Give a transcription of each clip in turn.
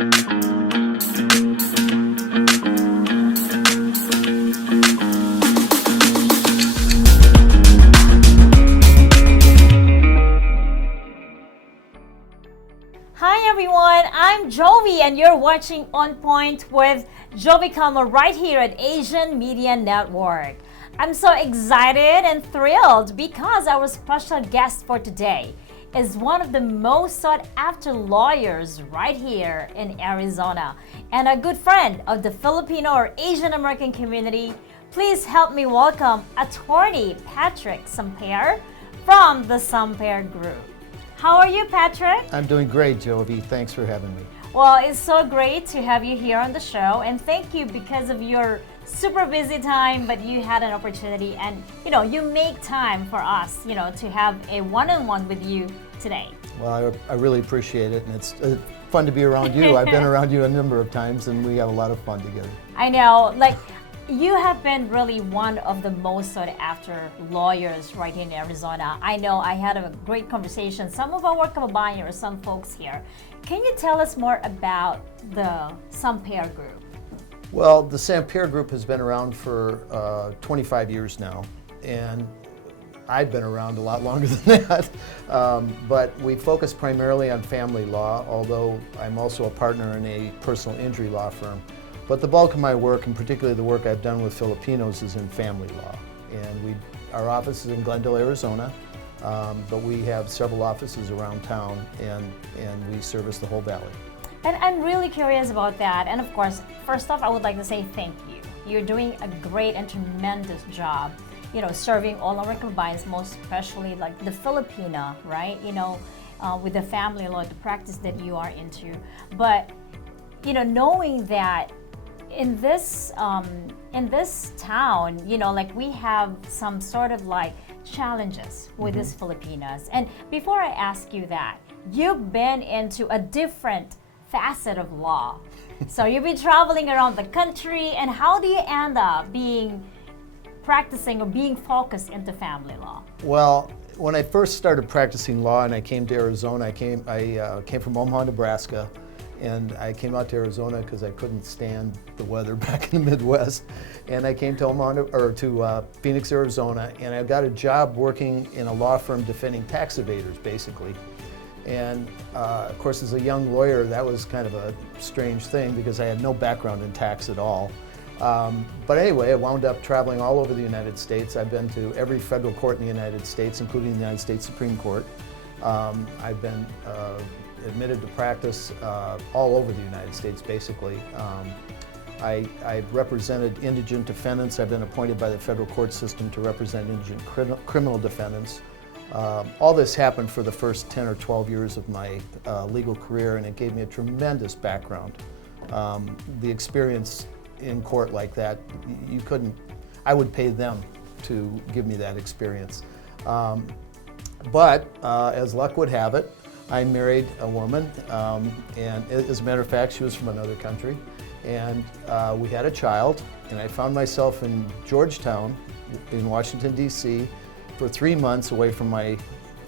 Hi everyone, I'm Jovie and you're watching On Point with Jovie right here at Asian Media Network. I'm so excited and thrilled because our special guest for today is one of the most sought after lawyers right here in Arizona and a good friend of the Filipino or Asian American community. Please help me welcome attorney Patrick SamPair from the SamPair Group. How are you, Patrick? I'm doing great, Jovie. Thanks for having me. Well, it's so great to have you here on the show, and thank you because of your super busy time, but you had an opportunity and, you make time for us, to have a one-on-one with you today. Well, I really appreciate it, and it's fun to be around you. I've been around you a number of times, and we have a lot of fun together. I know, you have been really one of the most sought after lawyers right here in Arizona. I know I had a great conversation. Some of our kababayan, some folks here. Can you tell us more about the SamPair Group? Well, the SamPair Group has been around for 25 years now, and I've been around a lot longer than that. But we focus primarily on family law, although I'm also a partner in a personal injury law firm. But the bulk of my work, and particularly the work I've done with Filipinos, is in family law. And our office is in Glendale, Arizona, but we have several offices around town, and we service the whole valley. And I'm really curious about that. And of course, first off, I would like to say thank you. You're doing a great and tremendous job, serving all our clients, most especially like the Filipina, right? With the family law, the practice that you are into. But, knowing that in this town, we have some sort of challenges with these Filipinas. And before I ask you that, you've been into a different facet of law. So you've been traveling around the country, and how do you end up being practicing or being focused into family law? Well, when I first started practicing law and I came to Arizona, I came from Omaha, Nebraska. And I came out to Arizona because I couldn't stand the weather back in the Midwest. And I came to Phoenix, Arizona, and I got a job working in a law firm defending tax evaders, basically. And of course, as a young lawyer, that was kind of a strange thing because I had no background in tax at all. But anyway, I wound up traveling all over the United States. I've been to every federal court in the United States, including the United States Supreme Court. I've been admitted to practice all over the United States, basically. I've represented indigent defendants. I've been appointed by the federal court system to represent indigent criminal defendants. All this happened for the first 10 or 12 years of my legal career, and it gave me a tremendous background. The experience in court like that, I would pay them to give me that experience. But as luck would have it, I married a woman, and as a matter of fact, she was from another country, and we had a child, and I found myself in Georgetown in Washington, D.C. for 3 months away from my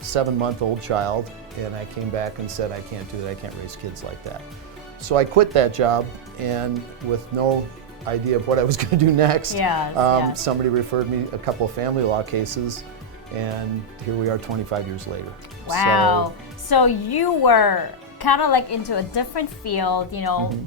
7-month-old child, and I came back and said, I can't do that, I can't raise kids like that. So I quit that job, and with no idea of what I was going to do next, somebody referred me a couple of family law cases, and here we are 25 years later. Wow. So you were kind of into a different field,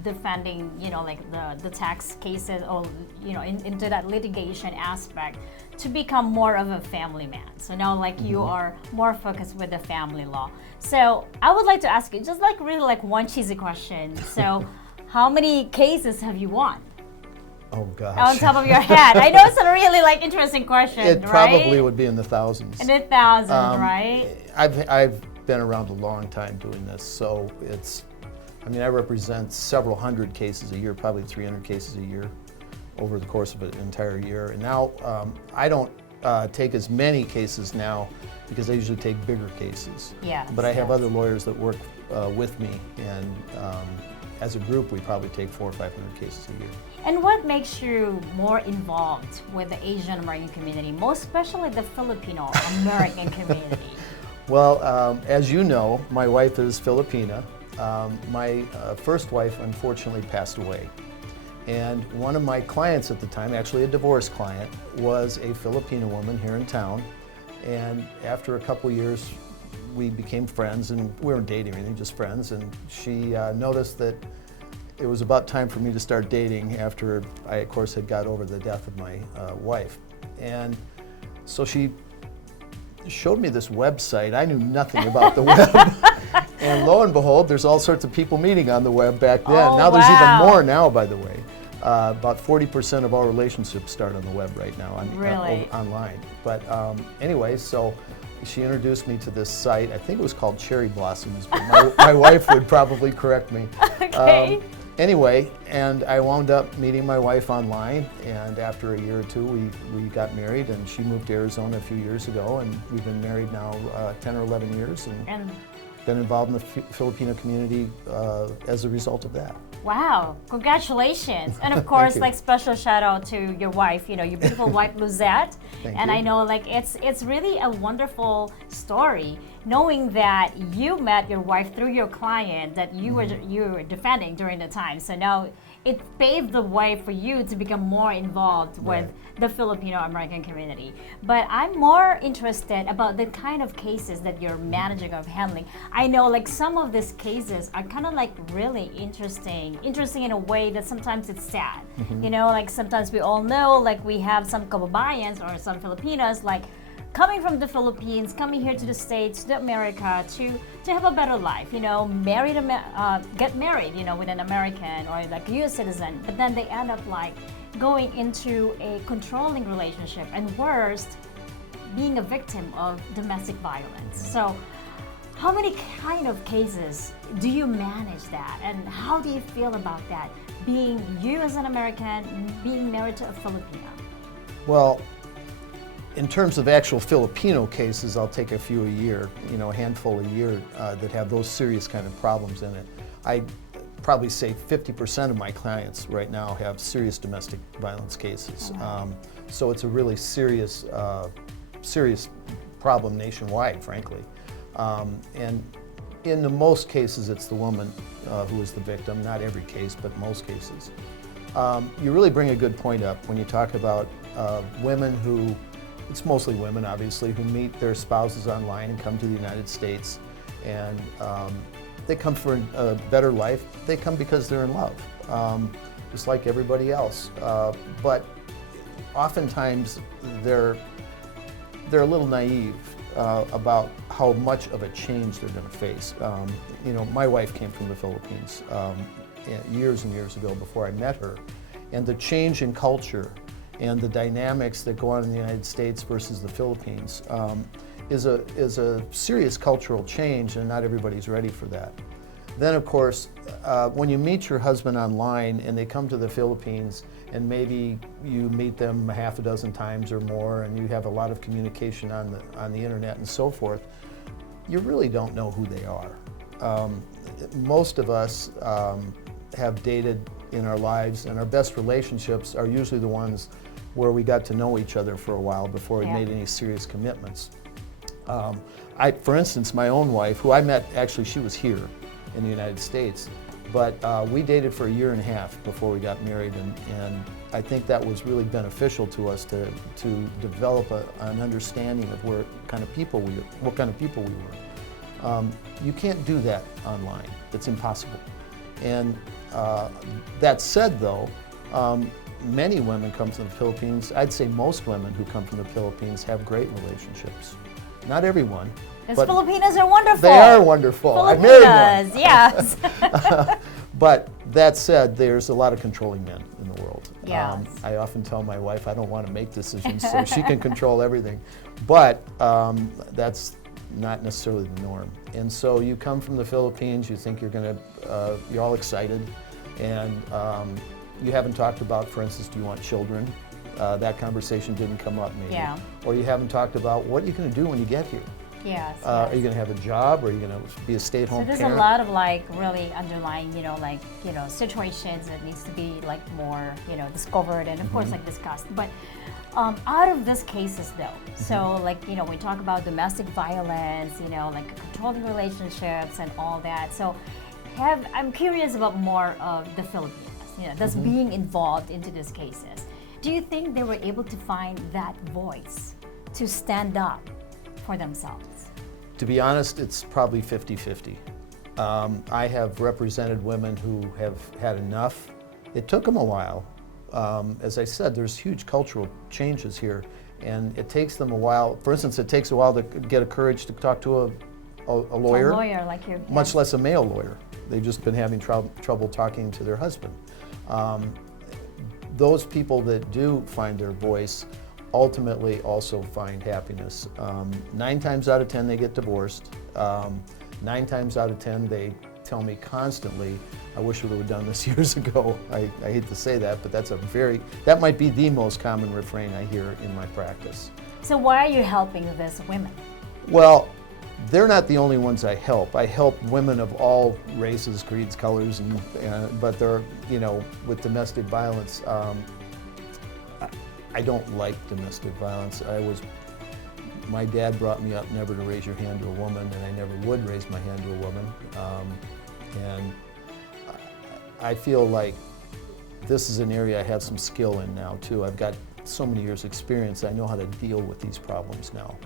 defending, the tax cases or, into that litigation aspect to become more of a family man. So now you are more focused with the family law. So I would like to ask you just really one cheesy question. So how many cases have you won? Oh gosh. On top of your head. I know it's a really interesting question, It probably would be in the thousands. In the thousands, right? I've been around a long time doing this, so I represent several hundred cases a year, probably 300 cases a year over the course of an entire year. And now I don't take as many cases now because I usually take bigger cases. Yes, but I have other lawyers that work with me, and as a group, we probably take 400 or 500 cases a year. And what makes you more involved with the Asian American community, most especially the Filipino American community? Well, as you know, my wife is Filipina, My first wife unfortunately passed away. And one of my clients at the time, actually a divorce client, was a Filipino woman here in town. And after a couple years, we became friends, and we weren't dating or anything, just friends. And she noticed that it was about time for me to start dating after I, of course, had got over the death of my wife. And so she showed me this website. I knew nothing about the web. And lo and behold, there's all sorts of people meeting on the web back then. Oh, now there's wow. even more now, by the way. About 40% of all relationships start on the web right now, Really? online. But anyway, so she introduced me to this site. I think it was called Cherry Blossoms, but my wife would probably correct me. Okay. Anyway, and I wound up meeting my wife online, and after a year or two, we got married, and she moved to Arizona a few years ago, and we've been married now 10 or 11 years, and been involved in the Filipino community as a result of that. Wow, congratulations. And of course, you. like special shout out to your wife, your beautiful wife Luzette. Thank and you. I know like it's really a wonderful story knowing that you met your wife through your client that you were defending during the time. So now it paved the way for you to become more involved with the Filipino American community. But I'm more interested about the kind of cases that you're managing or handling. I know like some of these cases are kind of like really interesting in a way that sometimes it's sad. Like sometimes we all know like we have some kababayans or some Filipinos like coming from the Philippines, coming here to the States, to America, to have a better life, get married, with an American or like a US citizen, but then they end up like going into a controlling relationship and worst, being a victim of domestic violence. So how many kind of cases do you manage that, and how do you feel about that, being you as an American, being married to a Filipino? Well, in terms of actual Filipino cases, I'll take a few a year, a handful a year that have those serious kind of problems in it. I probably say 50% of my clients right now have serious domestic violence cases. So it's a really serious problem nationwide, frankly. And in the most cases, it's the woman who is the victim. Not every case, but most cases. You really bring a good point up when you talk about women who, it's mostly women obviously, who meet their spouses online and come to the United States, and they come for a better life. They come because they're in love, just like everybody else. But oftentimes they're a little naive about how much of a change they're going to face. My wife came from the Philippines years and years ago before I met her, and the change in culture and the dynamics that go on in the United States versus the Philippines is a serious cultural change, and not everybody's ready for that. Then, of course, when you meet your husband online and they come to the Philippines, and maybe you meet them a half a dozen times or more, and you have a lot of communication on the internet and so forth, you really don't know who they are. Most of us have dated in our lives, and our best relationships are usually the ones where we got to know each other for a while before we made any serious commitments. For instance, my own wife, who I met, actually she was here in the United States, but we dated for a year and a half before we got married, and I think that was really beneficial to us to develop an understanding of what kind of people we were. You can't do that online. It's impossible. And that said, though, many women come from the Philippines. I'd say most women who come from the Philippines have great relationships. Not everyone. Because Filipinos are wonderful. They are wonderful. I married one. Yes. But that said, there's a lot of controlling men in the world. Yes. I often tell my wife I don't want to make decisions so she can control everything. But that's not necessarily the norm. And so you come from the Philippines, you think you're all excited, and you haven't talked about, for instance, do you want children? That conversation didn't come up maybe. Yeah. Or you haven't talked about what are you going to do when you get here? Yes. Are you going to have a job? Or are you going to be a stay-at-home So parent? there's a lot of like really underlying, situations that needs to be like more, discovered and of course like discussed. But out of these cases though, so like, we talk about domestic violence, like controlling relationships and all that. So I'm curious about more of the Filipinos, that's being involved into these cases. Do you think they were able to find that voice to stand up for themselves? To be honest, it's probably 50-50. I have represented women who have had enough. It took them a while. As I said, there's huge cultural changes here, and it takes them a while. For instance, it takes a while to get a courage to talk to a lawyer. A lawyer like you. Much less a male lawyer. They've just been having trouble talking to their husband. Those people that do find their voice ultimately also find happiness. 9 times out of 10 they get divorced. 9 times out of 10 they tell me constantly, I wish we would have done this years ago. I hate to say that, but that might be the most common refrain I hear in my practice. So why are you helping these women? Well, they're not the only ones I help. I help women of all races, creeds, colors, but they're, with domestic violence, I don't like domestic violence. My dad brought me up never to raise your hand to a woman, and I never would raise my hand to a woman. And I feel like this is an area I have some skill in now too. I've got so many years experience, I know how to deal with these problems now.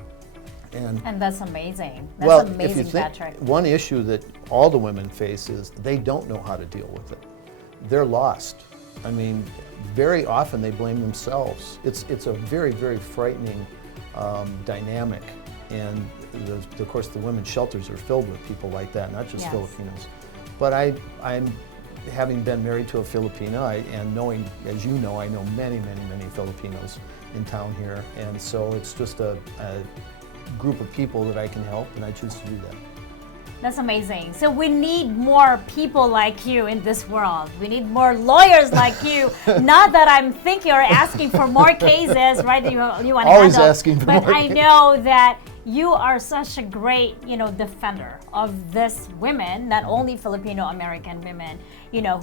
And that's amazing. That's amazing, if you think, Patrick. one issue that all the women face is they don't know how to deal with it. They're lost. I mean, very often they blame themselves. It's a very, very frightening dynamic. And of course, the women's shelters are filled with people like that, not just Filipinos. But I'm having been married to a Filipino, and knowing, as you know, I know many, many, many Filipinos in town here. And so it's just a group of people that I can help, and I choose to do that. That's amazing. So we need more people like you in this world. We need more lawyers like you. Not that I'm thinking or asking for more cases, right? That you want to always handle. Asking for but more I know that you are such a great, defender of these women, not only Filipino American women,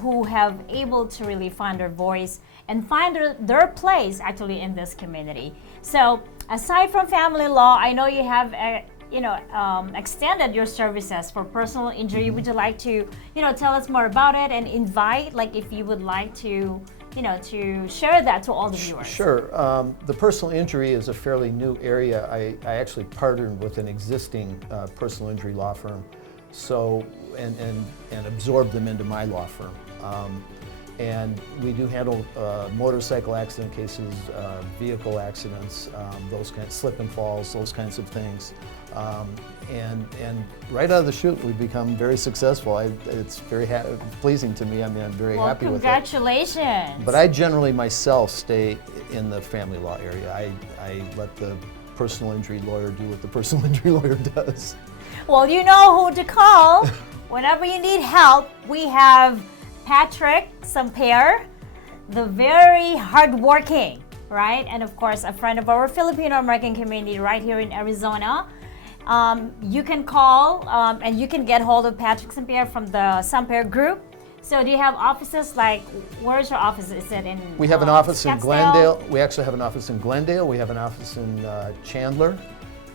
who have able to really find their voice and find their place actually in this community. So aside from family law, I know you have extended your services for personal injury. Would you like to, tell us more about it and invite, if you would like to, to share that to all the viewers? Sure. The personal injury is a fairly new area. I actually partnered with an existing personal injury law firm, and absorbed them into my law firm. And we do handle motorcycle accident cases, vehicle accidents, those kinds, slip and falls, those kinds of things. And right out of the chute, we've become very successful. It's very pleasing to me. I mean, I'm very happy with it. Congratulations. But I generally myself stay in the family law area. I let the personal injury lawyer do what the personal injury lawyer does. Well, you know who to call. Whenever you need help, we have Patrick, SamPair, the very hardworking, right? And of course, a friend of our Filipino-American community right here in Arizona. You can call and you can get hold of Patrick SamPair from the SamPair group. So do you have offices where's your office? Is it in We have an office in Scottsdale? Glendale. We actually have an office in Glendale. We have an office in Chandler.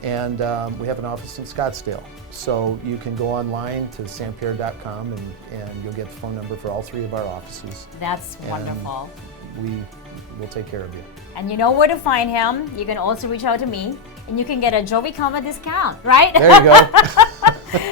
And we have an office in Scottsdale. So you can go online to sampair.com and you'll get the phone number for all 3 of our offices. That's wonderful. We will take care of you. And you know where to find him. You can also reach out to me and you can get a Jovie Comma discount, right? There you go.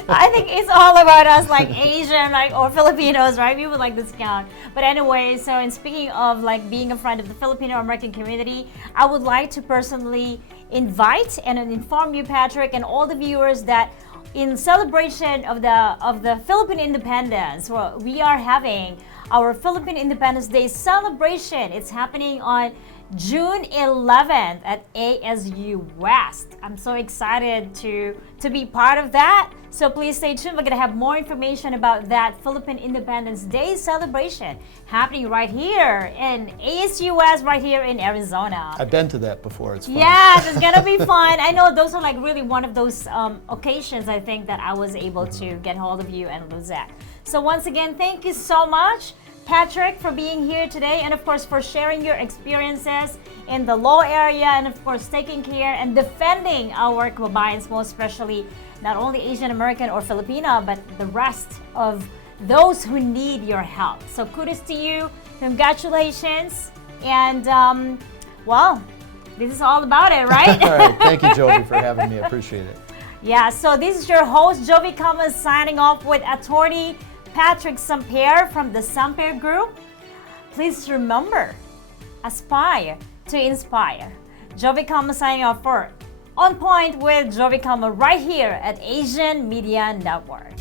I think it's all about us, Asian, or Filipinos, right? We would like discount. But anyway, so in speaking of being a friend of the Filipino American community, I would like to personally invite and inform you, Patrick, and all the viewers that in celebration of the Philippine independence, we are having our Philippine Independence Day celebration. It's happening on June 11th at ASU West. I'm so excited to be part of that. So please stay tuned. We're going to have more information about that Philippine Independence Day celebration happening right here in ASU West, right here in Arizona. I've been to that before. It's fun. Yes, it's going to be fun. I know those are really one of those occasions, I think, that I was able to get hold of you and Lizette. So once again, thank you so much, Patrick, for being here today, and of course for sharing your experiences in the law area, and of course taking care and defending our kababayans, most especially not only Asian American or Filipino, but the rest of those who need your help. So kudos to you, congratulations, and well, this is all about it, right? All right, thank you, Jovie, for having me. I appreciate it. Yeah, so this is your host, Jovie Kama, signing off with attorney Patrick SamPair from the SamPair Group. Please remember, aspire to inspire. Jovie Kama signing off for On Point with Jovie Kama right here at Asian Media Network.